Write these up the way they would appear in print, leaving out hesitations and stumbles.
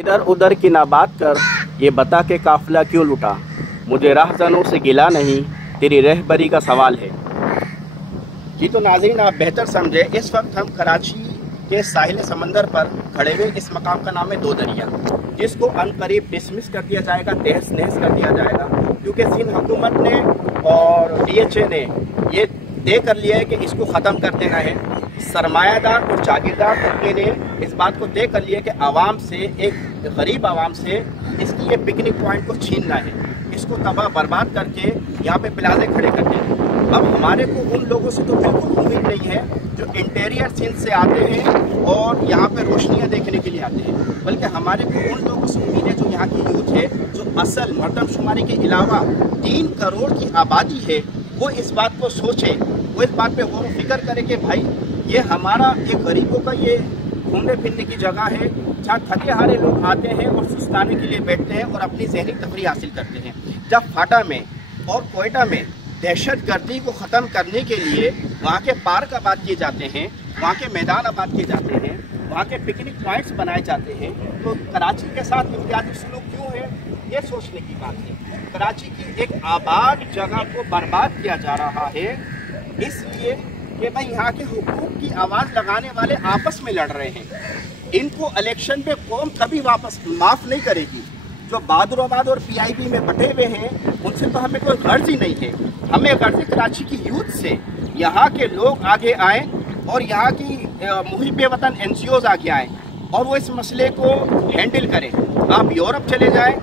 इधर उधर की ना बात कर, ये बता के काफिला क्यों लुटा। मुझे राहज़नों से गिला नहीं, तेरी रहबरी का सवाल है। जी तो नाज़रीन, आप बेहतर समझे, इस वक्त हम कराची के साहिल समंदर पर खड़े हुए। इस मकाम का नाम है दो दरिया, जिसको अनकरीब डिसमिस कर दिया जाएगा, तहस नहस कर दिया जाएगा, क्योंकि सिंध हुकूमत ने और DHA ने ये तय कर लिया है कि इसको ख़त्म कर देना है। सरमायादार और जागीरदार तबके ने इस बात को तय कर लिया कि आवाम से, एक गरीब आवाम से इसकी ये पिकनिक पॉइंट को छीनना है, इसको तबाह बर्बाद करके यहाँ पे प्लाजे खड़े कर देंगे। अब हमारे को उन लोगों से तो बिल्कुल उम्मीद नहीं है जो इंटीरियर सिंध से आते हैं और यहाँ पे रोशनियाँ देखने के लिए आते हैं, बल्कि हमारे को उन लोगों से उम्मीद है जो यहाँ की यूथ है, जो असल मर्दमशुमारी के अलावा 3 करोड़ की आबादी है, वो इस बात को सोचे, वो इस बात पे गौर व फिक्र करे कि भाई ये हमारा एक गरीबों का ये घूमने फिरने की जगह है, जहाँ थके हारे लोग आते हैं और सुस्ताने के लिए बैठते हैं और अपनी जहनी तफरीह हासिल करते हैं। जब फाटा में और कोयटा में दहशत गर्दी को ख़त्म करने के लिए वहाँ के पार्क आबाद किए जाते हैं, वहाँ के मैदान आबाद किए जाते हैं, वहाँ के पिकनिक पॉइंट्स बनाए जाते हैं, तो कराची के साथ इम्तियाजी सलूक क्यों है, ये सोचने की बात है। कराची की एक आबाद जगह को बर्बाद किया जा रहा है इसलिए कि भाई यहाँ के हुकूक की आवाज़ लगाने वाले आपस में लड़ रहे हैं। इनको इलेक्शन में कौम कभी वापस माफ़ नहीं करेगी। जो बहादुराबाद और PIB में बटे हुए हैं, उनसे तो हमें कोई गर्ज ही नहीं है। हमें गर्ज है कराची की यूथ से, यहाँ के लोग आगे आएँ और यहाँ की मुहिब वतन NGOs आगे आएँ और वो इस मसले को हैंडल करें। आप यूरोप चले जाएँ,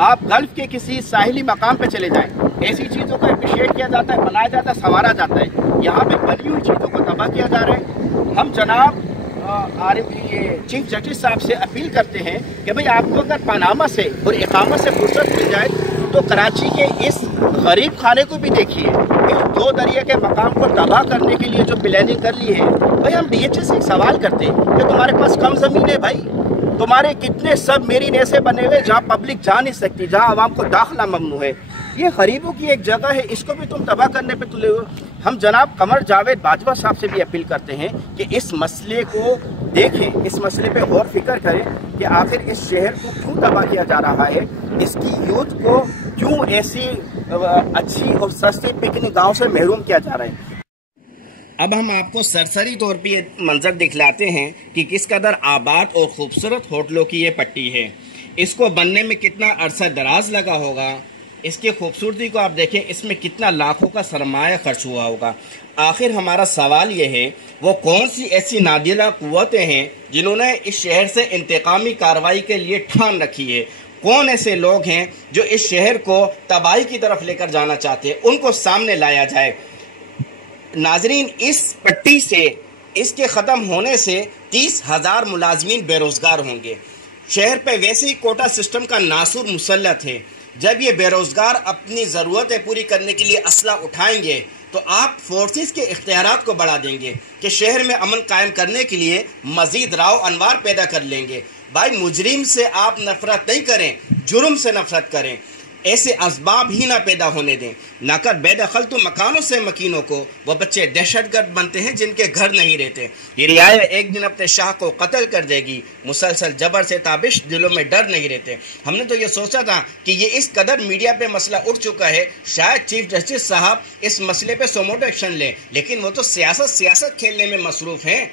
आप गल्फ के किसी साहिली मकाम पे चले जाएँ, ऐसी चीज़ों को अप्रिशिएट किया जाता है, बनाया जाता है, संवारा जाता है। यहाँ पे बनी हुई चीज़ों को तबाह किया जा रहा है। हम जनाब चीफ जस्टिस साहब से अपील करते हैं कि भाई आपको अगर पनामा से और इकामत से फुर्सत मिल जाए तो कराची के इस गरीब खाने को भी देखिए। इस दो दरिया के मकाम को तबाह करने के लिए जो प्लानिंग कर ली है, भाई हम DHA से एक सवाल करते हैं कि तुम्हारे पास कम ज़मीन है भाई, तुम्हारे कितने सब मेरीन ऐसे बने हुए जहाँ पब्लिक जा नहीं सकती, जहाँ आवाम को दाखिला ममनू है। ये गरीबों की एक जगह है, इसको भी तुम तबाह करने पे तुले हो। हम जनाब कमर जावेद बाजवा साहब से भी अपील करते हैं कि इस मसले को देखें, इस मसले पे गौर फिक्र करें कि आखिर इस शहर को क्यों तबाह किया जा रहा है, इसकी यूथ को क्यों ऐसी अच्छी और सस्ती पिकनिक गाँव से महरूम किया जा रहा है। अब हम आपको सरसरी तौर पे ये मंजर दिखलाते हैं कि किस कदर आबाद और खूबसूरत होटलों की ये पट्टी है। इसको बनने में कितना अरसा दराज लगा होगा, इसकी खूबसूरती को आप देखें, इसमें कितना लाखों का सरमाया खर्च हुआ होगा। आखिर हमारा सवाल ये है, वो कौन सी ऐसी नादिरा कुव्वतें हैं जिन्होंने इस शहर से इंतकामी कार्रवाई के लिए ठान रखी है? कौन ऐसे लोग हैं जो इस शहर को तबाही की तरफ लेकर जाना चाहते हैं? उनको सामने लाया जाए। नाजरीन, इस पट्टी से, इसके ख़त्म होने से 30,000 मुलाजमीन बेरोज़गार होंगे। शहर पे वैसे ही कोटा सिस्टम का नासुर मुसल्लत है। जब ये बेरोज़गार अपनी ज़रूरतें पूरी करने के लिए असला उठाएंगे तो आप फोर्सेस के इख्तियारात को बढ़ा देंगे कि शहर में अमन कायम करने के लिए मज़ीद राव अनवार पैदा कर लेंगे। भाई, मुजरिम से आप नफ़रत नहीं करें, जुर्म से नफ़रत करें। ऐसे असबाब ही ना पैदा होने दें। ना कर बेदखल तो मकानों से मकीनों को वो बच्चे दहशतगर्द बनते हैं जिनके घर नहीं रहते। ये रियाया एक दिन अपने शाह को कत्ल कर देगी। मुसलसल जबर से ताबिश, दिलों में डर नहीं रहते। हमने तो ये सोचा था कि ये इस कदर मीडिया पे मसला उठ चुका है, शायद चीफ जस्टिस साहब इस मसले पे सोमोटो एक्शन लें, लेकिन वो तो सियासत खेलने में मसरूफ़ हैं।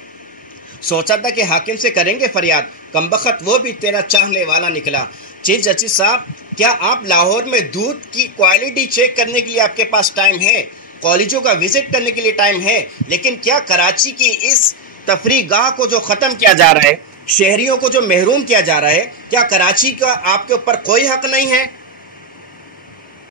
सोचा था कि हाकिम से करेंगे फरियाद, कमबख्त वो भी तेरा चाहने वाला निकला। चीफ जस्टिस साहब, क्या आप लाहौर में दूध की क्वालिटी चेक करने के लिए आपके पास टाइम है, कॉलेजों का विजिट करने के लिए टाइम है, लेकिन क्या कराची की इस तफरीह गाह को जो ख़त्म किया जा रहा है, शहरियों को जो महरूम किया जा रहा है, क्या कराची का आपके ऊपर कोई हक नहीं है?